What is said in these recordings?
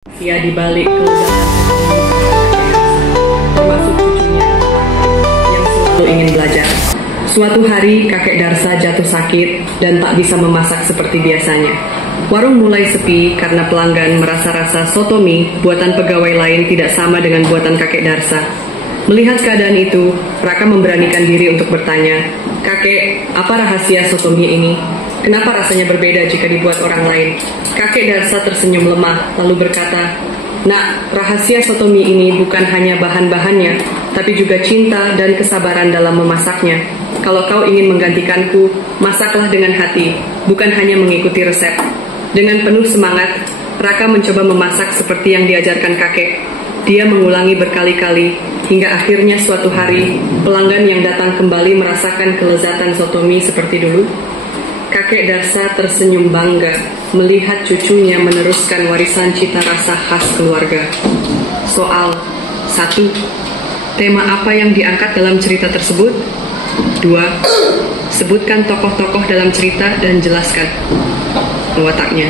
Ia dibalik kelezatan termasuk cucunya yang selalu ingin belajar. Suatu hari kakek Darsa jatuh sakit dan tak bisa memasak seperti biasanya. Warung mulai sepi karena pelanggan merasa rasa soto mie buatan pegawai lain tidak sama dengan buatan kakek Darsa. Melihat keadaan itu, Raka memberanikan diri untuk bertanya, "Kakek, apa rahasia soto mie ini? Kenapa rasanya berbeda jika dibuat orang lain?" Kakek Darsa tersenyum lemah, lalu berkata, "Nak, rahasia soto mie ini bukan hanya bahan-bahannya, tapi juga cinta dan kesabaran dalam memasaknya. Kalau kau ingin menggantikanku, masaklah dengan hati, bukan hanya mengikuti resep." Dengan penuh semangat, Raka mencoba memasak seperti yang diajarkan kakek. Dia mengulangi berkali-kali, hingga akhirnya suatu hari, pelanggan yang datang kembali merasakan kelezatan soto mie seperti dulu. Kakek Darsa tersenyum bangga melihat cucunya meneruskan warisan cita rasa khas keluarga. Soal 1. Tema apa yang diangkat dalam cerita tersebut? 2. Sebutkan tokoh-tokoh dalam cerita dan jelaskan wataknya.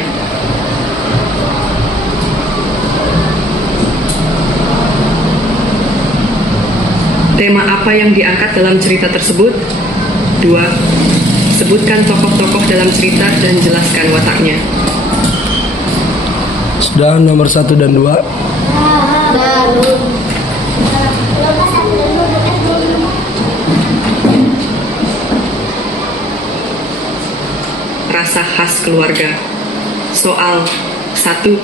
Tema apa yang diangkat dalam cerita tersebut? 2. Sebutkan tokoh-tokoh dalam cerita dan jelaskan wataknya. Sudah nomor 1 dan 2. Rasa khas keluarga. Soal 1.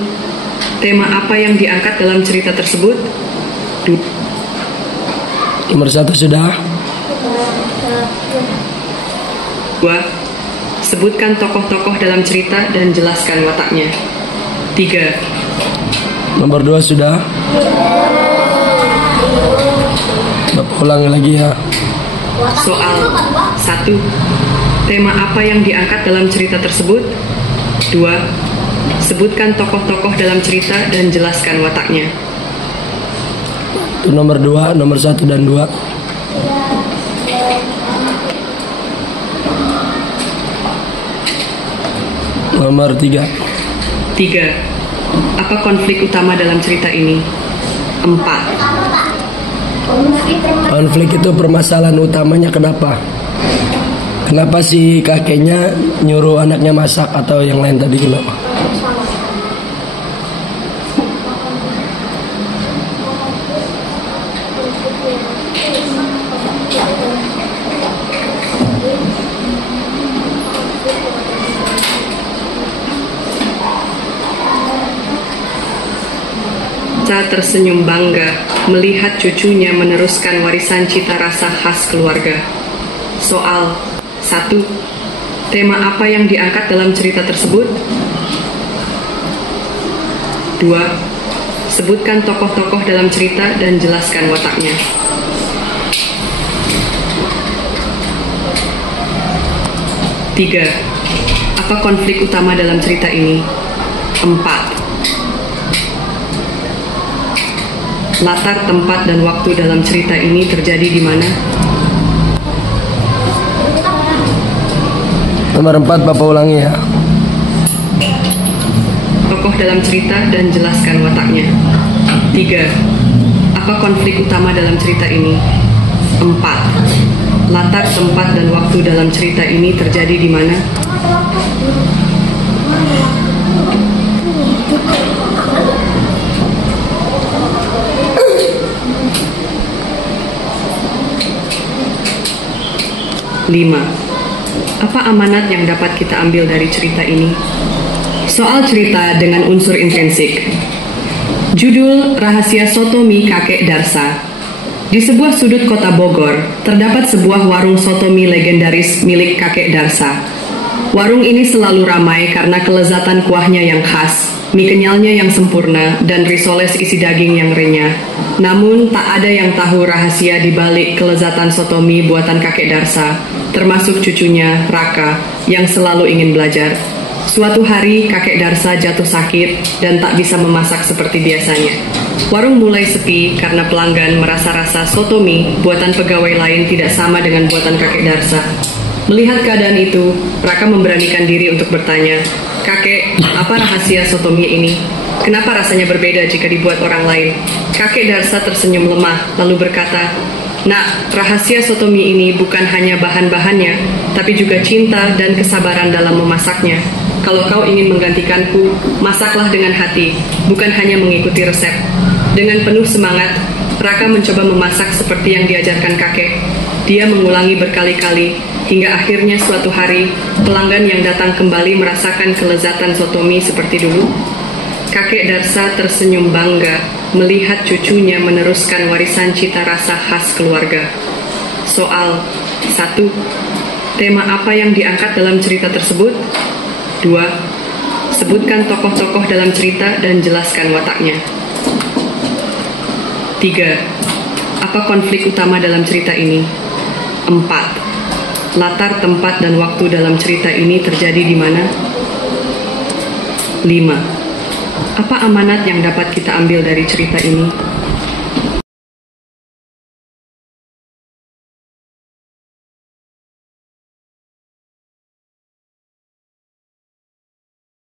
Tema apa yang diangkat dalam cerita tersebut? 2. Nomor 1 sudah. 2. Sebutkan tokoh-tokoh dalam cerita dan jelaskan wataknya. 3. Nomor 2 sudah. Bapak ulangi lagi ya. Soal 1. Tema apa yang diangkat dalam cerita tersebut? 2. Sebutkan tokoh-tokoh dalam cerita dan jelaskan wataknya. Itu nomor 2, nomor 1 dan 2. Nomor 3. 3. Apa konflik utama dalam cerita ini? 4. Konflik itu permasalahan utamanya kenapa? Kenapa si kakeknya nyuruh anaknya masak atau yang lain tadi kenapa? Darsa tersenyum bangga melihat cucunya meneruskan warisan cita rasa khas keluarga. Soal 1. Tema apa yang diangkat dalam cerita tersebut? 2. Sebutkan tokoh-tokoh dalam cerita dan jelaskan wataknya. 3. Apa konflik utama dalam cerita ini? 4. Latar, tempat, dan waktu dalam cerita ini terjadi di mana? Nomor 4 Bapak ulangi ya. Tokoh dalam cerita dan jelaskan wataknya. 3. Apa konflik utama dalam cerita ini? 4. Latar, tempat, dan waktu dalam cerita ini terjadi di mana? Lima. Apa amanat yang dapat kita ambil dari cerita ini? Soal cerita dengan unsur intrinsik. Judul Rahasia Soto Mie Kakek Darsa. Di sebuah sudut kota Bogor, terdapat sebuah warung soto mie legendaris milik kakek Darsa. Warung ini selalu ramai karena kelezatan kuahnya yang khas, mie kenyalnya yang sempurna, dan risoles isi daging yang renyah. Namun, tak ada yang tahu rahasia di balik kelezatan soto mie buatan kakek Darsa, termasuk cucunya, Raka, yang selalu ingin belajar. Suatu hari, kakek Darsa jatuh sakit dan tak bisa memasak seperti biasanya. Warung mulai sepi karena pelanggan merasa rasa soto mie buatan pegawai lain tidak sama dengan buatan kakek Darsa. Melihat keadaan itu, Raka memberanikan diri untuk bertanya, "Kakek, apa rahasia soto mie ini?" Kenapa rasanya berbeda jika dibuat orang lain? Kakek Darsa tersenyum lemah, lalu berkata, "Nak, rahasia soto mie ini bukan hanya bahan-bahannya, tapi juga cinta dan kesabaran dalam memasaknya. Kalau kau ingin menggantikanku, masaklah dengan hati, bukan hanya mengikuti resep." Dengan penuh semangat, Raka mencoba memasak seperti yang diajarkan kakek. Dia mengulangi berkali-kali, hingga akhirnya suatu hari, pelanggan yang datang kembali merasakan kelezatan soto mie seperti dulu. Kakek Darsa tersenyum bangga melihat cucunya meneruskan warisan cita rasa khas keluarga. Soal 1. Tema apa yang diangkat dalam cerita tersebut? 2. Sebutkan tokoh-tokoh dalam cerita dan jelaskan wataknya. 3. Apa konflik utama dalam cerita ini? 4. Latar tempat dan waktu dalam cerita ini terjadi di mana? 5. Apa amanat yang dapat kita ambil dari cerita ini?